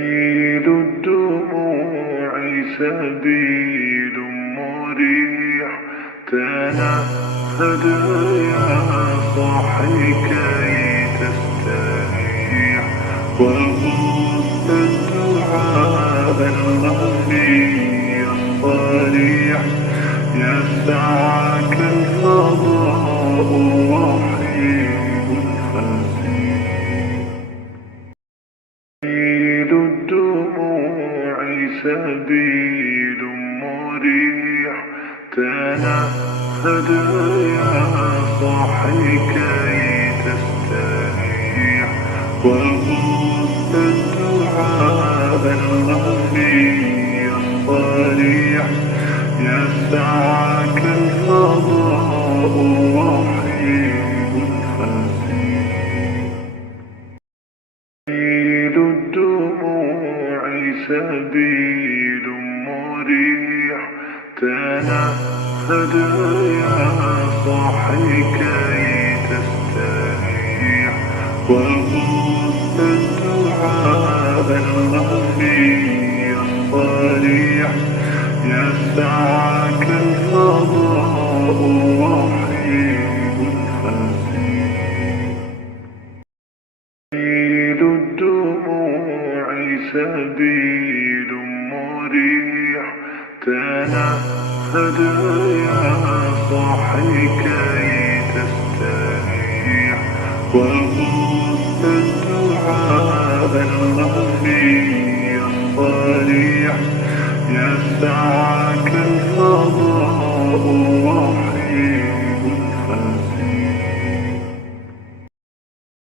سبيل الدموع سبيل مريح، تنهد يا صاحي كي تستريح، وغص الدعاء الخفي الصريح، يسعك الفضاء الرحيم الفسيح. سبيل الدموع سبيل مريح، تنهد يا صاحي كي تستريح، وغص الدعاء الخفي الصريح، يسعك الفضاء الرحيم الفسيح. سبيل الدموع سبيل مريح، تنهد يا صاحي كي تستريح، وغص الدعاء الخفي الصريح، يسعك الفضاء الرحيم الفسيح. سبيل الدموع سبيل مريح، تنهد يا صاحي كي تستريح، وغص الدعاء الخفي الصريح، يسعك الفضاء الرحيم الفسيح.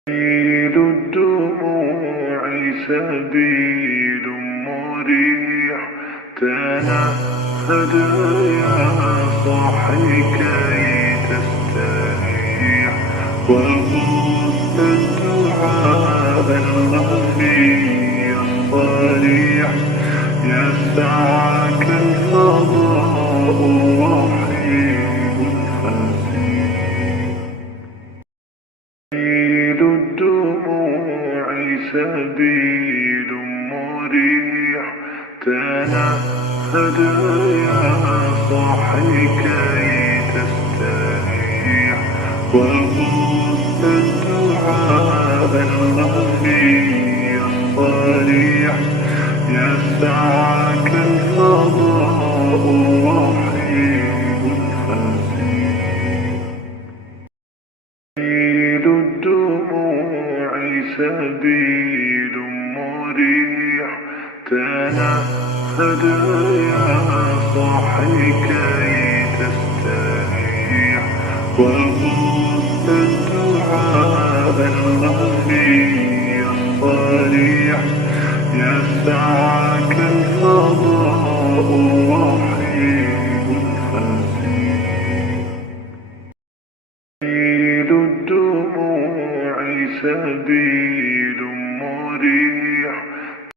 سبيل الدموع سبيل مريح، تنهد يا صاحي كي تستريح، وغص الدعاء الخفي الصريح، يسعك الفضاء الرحيم الفسيح. سبيل الدموع سبيل مريح، تنهد يا صاحي كي تستريح، وغص الدعاء الخفي الصريح، يسعك الفضاء الرحيم الفسيح. سبيل الدموع سبيل مريح، تنهد يا صاحي كي تستريح، وغص الدعاء الخفي الصريح، يسعك الفضاء الرحيم الفسيح. سبيل الدموع سبيل